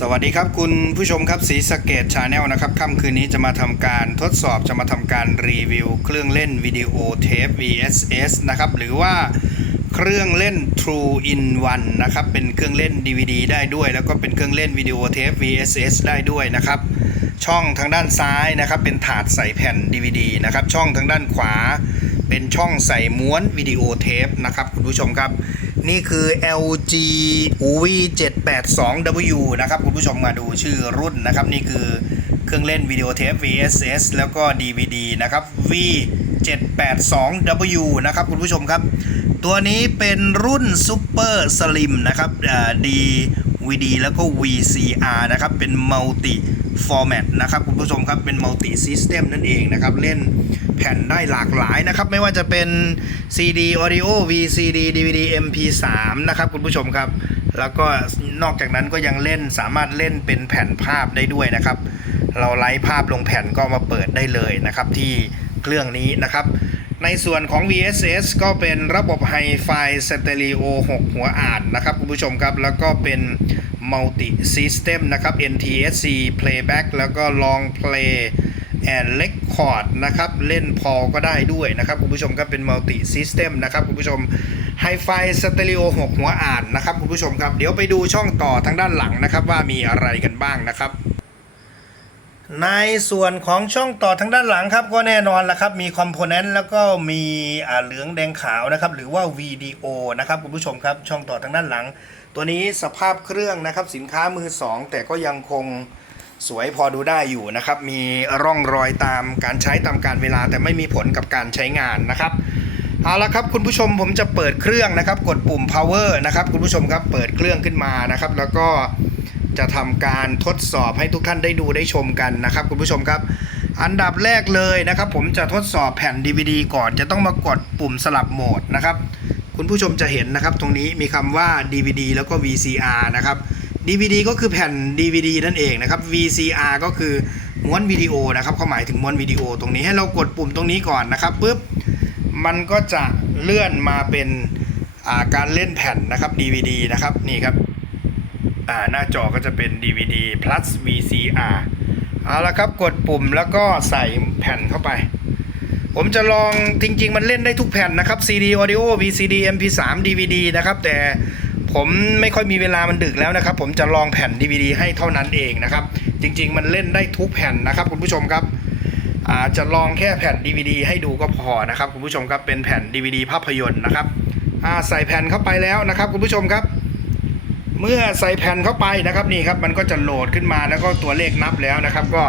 สวัสดีครับคุณผู้ชมครับสีสเกตชาแนลนะครับค่ำคืนนี้จะมาทำการทดสอบจะมาทำการรีวิว เครื่องเล่นวิดีโอเทป VSS นะครับหรือว่าเครื่องเล่น True in One นะครับเป็นเครื่องเล่น DVD ได้ด้วย แล้วก็เป็นเครื่องเล่นวิดีโอเทป VSS ได้ด้วยนะครับ ช่องทางด้านซ้ายนะครับ เป็นถาดใส่แผ่น DVD นะครับ ช่องทางด้านขวา เป็นช่องใส่ม้วนวิดีโอเทปนะครับคุณผู้ชมครับ นี่คือ LG V782W นะครับคุณผู้ชมมาดูชื่อรุ่นนะครับ นี่คือเครื่องเล่นวิดีโอเทป VSS แล้วก็ DVD นะครับ V782W นะครับคุณผู้ชมครับ ตัวนี้เป็นรุ่น Super Slim นะครับอ่า DVD แล้วก็ VCR นะครับ เป็น Multi Format นะครับคุณผู้ชมครับเป็น Multi System นั่นเองนะครับเล่นแผ่นได้หลากหลายนะครับไม่ว่าจะเป็น CD Audio VCD DVD MP3 นะครับคุณผู้ชมครับ แล้วก็นอกจากนั้นก็ยังเล่นสามารถเล่นเป็นแผ่นภาพได้ด้วยนะครับ เราไลฟ์ภาพลงแผ่นก็มาเปิดได้เลยนะครับที่เครื่องนี้นะครับ ในส่วนของ VSS ก็เป็นระบบ Hi-Fi Stereo 6หัวอ่านนะครับคุณผู้ชมครับ แล้วก็เป็น Multi System นะครับ NTSC Playback แล้วก็ Long Play and Record นะครับ เล่นพอก็ได้ด้วยนะครับคุณผู้ชมครับเป็น Multi System นะครับคุณผู้ชม Hi-Fi Stereo 6หัวอ่านนะครับคุณผู้ชมครับ เดี๋ยวไปดูช่องต่อทางด้านหลังนะครับว่ามีอะไรกันบ้างนะครับ ในส่วนของช่องต่อทางด้านหลังครับก็แน่นอนละครับ มีคอมโพเนนต์แล้วก็มีเหลืองแดงขาวนะครับ หรือว่าวิดีโอนะครับคุณผู้ชมครับช่องต่อทางด้านหลัง ตัวนี้สภาพเครื่องนะครับสินค้ามือสองแต่ก็ยังคงสวยพอดูได้อยู่นะครับ มีร่องรอยตามการใช้ตามการเวลาแต่ไม่มีผลกับการใช้งานนะครับเอาละครับคุณผู้ชมผมจะเปิดเครื่องนะครับ กดปุ่ม power นะครับคุณผู้ชมครับเปิดเครื่องขึ้นมานะครับ แล้วก็ จะทำการทดสอบให้ทุกท่านได้ดูได้ชมกันนะครับคุณผู้ชมครับ อันดับแรกเลยนะครับ ผมจะทดสอบแผ่น DVD ก่อนจะต้องมากดปุ่มสลับโหมดนะครับคุณผู้ชมจะเห็นนะครับตรงนี้มีคำว่า DVD แล้วก็ VCR นะครับ DVD ก็คือแผ่น DVD นั่นเองนะครับ VCR ก็คือม้วนวิดีโอนะครับเขาหมายถึงม้วนวิดีโอ ตรงนี้ให้เรากดปุ่มตรงนี้ก่อนนะครับปุ๊บมันก็จะเลื่อนมาเป็นาการเล่นแผ่นนะครับ DVD นะครับนี่ครับ หน้าจอก็จะเป็น DVD plus VCR เอาละครับกดปุ่มแล้วก็ใส่แผ่นเข้าไป ผมจะลองจริง ๆ มันเล่นได้ทุกแผ่นนะครับ CD Audio VCD MP3 DVD นะครับ แต่ผมไม่ค่อยมีเวลามันดึกแล้วนะครับ ผมจะลองแผ่น DVD ให้เท่านั้นเองนะครับ จริง ๆ มันเล่นได้ทุกแผ่นนะครับ คุณผู้ชมครับอาจจะลองแค่แผ่น DVD ให้ดูก็พอนะครับคุณผู้ชมครับเป็นแผ่น DVD ภาพยนตร์นะครับใส่แผ่นเข้าไปแล้วนะครับคุณผู้ชมครับ เมื่อใส่แผ่นเข้าไปนะครับนี่ครับมันก็จะโหลดขึ้นมาแล้วก็ตัวเลขนับแล้วนะครับ ก็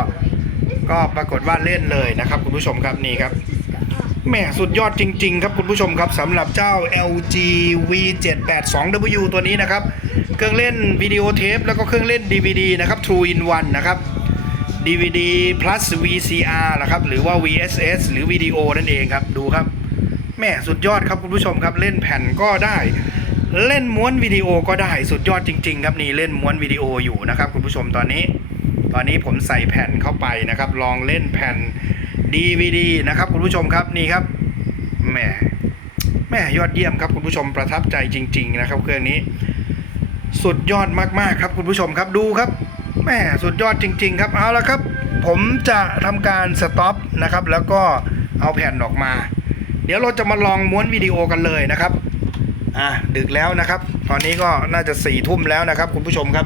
ก็ปรากฏว่าเล่นเลยนะครับ คุณผู้ชมครับนี่ครับแหม่สุดยอดจริง ๆ ครับคุณผู้ชมครับสำหรับเจ้า LG V782W ตัวนี้นะครับ เครื่องเล่นวิดีโอเทปแล้วก็เครื่องเล่น DVD นะครับ True in One นะครับ DVD plus VCR นะครับหรือว่า VSS หรือวิดีโอนั่นเองครับดูครับแม่สุดยอดครับคุณผู้ชมครับเล่นแผ่นก็ได้ เล่นม้วนวิดีโอก็ได้สุดยอดจริง ๆ ครับนี่เล่นม้วนวิดีโออยู่นะครับ คุณผู้ชมตอนนี้ ตอนนี้ผมใส่แผ่นเข้าไปนะครับ ลองเล่นแผ่น DVD นะครับคุณผู้ชมครับนี่ครับแหมแม่ยอดเยี่ยมครับคุณผู้ชมประทับใจจริง ๆ นะครับ เครื่องนี้ สุดยอดมากๆครับคุณผู้ชมครับดูครับแหม่สุดยอดจริง ๆ ครับเอาละครับ ผมจะทำการสต็อปนะครับ แล้วก็เอาแผ่นออกมา เดี๋ยวเราจะมาลองม้วนวิดีโอกันเลยนะครับ อะดึกแล้วนะครับ ตอนนี้ก็น่าจะสี่ทุ่มแล้วนะครับ คุณผู้ชมครับ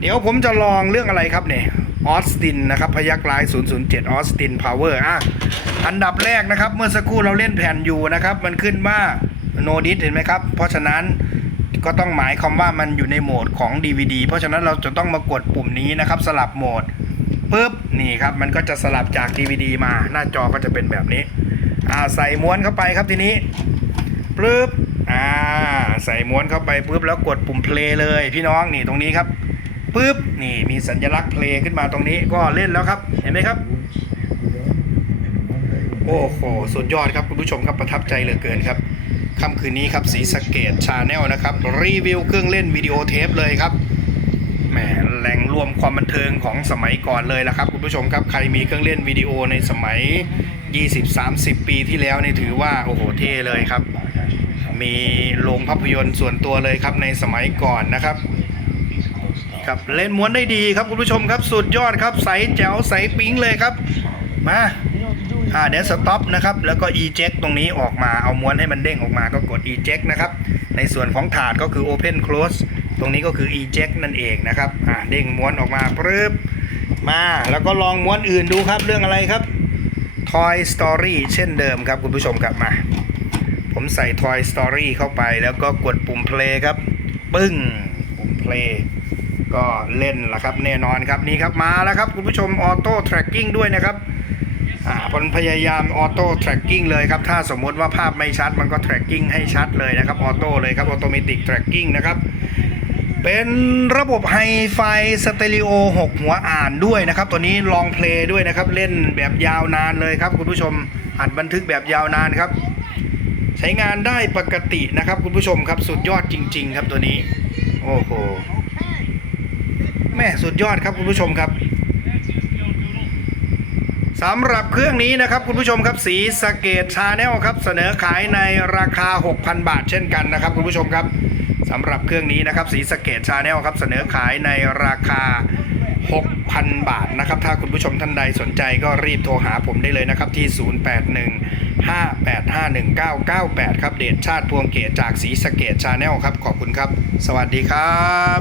เดี๋ยวผมจะลองเรื่องอะไรครับเนี่ยออสตินนะครับพยักร้าย 007ออสตินพาวเวอร์อะอันดับแรกนะครับ เมื่อสักครู่เราเล่นแผ่นอยู่นะครับ มันขึ้นว่าโนดิสเห็นไหมครับ เพราะฉะนั้นก็ต้องหมายความว่ามันอยู่ในโหมดของ DVD เพราะฉะนั้นเราจะต้องมากดปุ่มนี้นะครับ สลับโหมดปุ๊บนี่ครับ มันก็จะสลับจาก DVD มาหน้าจอก็จะเป็นแบบนี้อ่าใส่ม้วนเข้าไปครับทีนี้ปึ๊บ อ่า ใส่ม้วนเข้าไปปึ๊บแล้วกดปุ่มเพลย์เลยพี่น้องนี่ตรงนี้ครับปึ๊บนี่มีสัญลักษณ์เพลย์ขึ้นมาตรงนี้ก็เล่นแล้วครับเห็นไหมครับ โอ้โหสุดยอดครับคุณผู้ชมครับประทับใจเหลือเกินครับค่ำคืนนี้ครับสีสเกตชาแนลนะครับ รีวิวเครื่องเล่นวิดีโอเทปเลยครับแหมแหล่งรวมความบันเทิงของสมัยก่อนเลยละครับคุณผู้ชมครับใครมีเครื่องเล่นวิดีโอในสมัย 20-30 ปีที่แล้วนี่ถือว่าโอ้โหเท่เลยครับ มีโรงภาพยนตร์ส่วนตัวเลยครับในสมัยก่อนนะครับครับเล่นม้วนได้ดีครับคุณผู้ชมครับสุดยอดครับใสแจ๋วใสปิ๊งเลยครับมาอ่าเดี๋ยวสต็อปนะครับแล้วก็ eject ตรงนี้ออกมาเอาม้วนให้มันเด้งออกมาก็กด eject นะครับในส่วนของถาดก็คือ open close ตรงนี้ก็คือ eject นั่นเองนะครับอ่าเด้งม้วนออกมาปึ๊บมาแล้วก็ลองม้วนอื่นดูครับเรื่องอะไรครับ Toy Story เช่นเดิมครับคุณผู้ชมครับมา ผมใส่ Toy Story เข้าไปแล้วก็กดปุ่ม play ครับ ปึ้ง ปุ่ม play ก็เล่นละครับแน่นอนครับนี่ครับมาแล้วครับคุณผู้ชม auto tracking ด้วยนะครับอ่าผมพยายาม auto tracking เลยครับ ถ้าสมมติว่าภาพไม่ชัดมันก็ tracking ให้ชัดเลยนะครับ auto เลยครับ automatic tracking นะครับเป็นระบบไฮไฟสเตอริโอ6 หัวอ่านด้วยนะครับ ตัวนี้ลองเพลย์ด้วยนะครับ เล่นแบบยาวนานเลยครับ คุณผู้ชมอัดบันทึกแบบยาวนานครับ ใช้งานได้ปกตินะครับคุณผู้ชมครับสุดยอดจริง ๆ ครับตัวนี้ โอ้โหแม่สุดยอดครับคุณผู้ชมครับสำหรับเครื่องนี้นะครับคุณผู้ชมครับสีสเกตชาแนลครับ เสนอขายในราคา 6,000 บาท เช่นกันนะครับคุณผู้ชมครับสำหรับเครื่องนี้นะครับสีสเกตชาแนลครับเสนอขายในราคา 6,000 บาทนะครับ ถ้าคุณผู้ชมท่านใดสนใจก็รีบโทรหาผมได้เลยนะครับ ที่ 081 5851998 ครับ เดชชาติพวงเกตจากสีสเกตชาแนลครับ ขอบคุณครับ สวัสดีครับ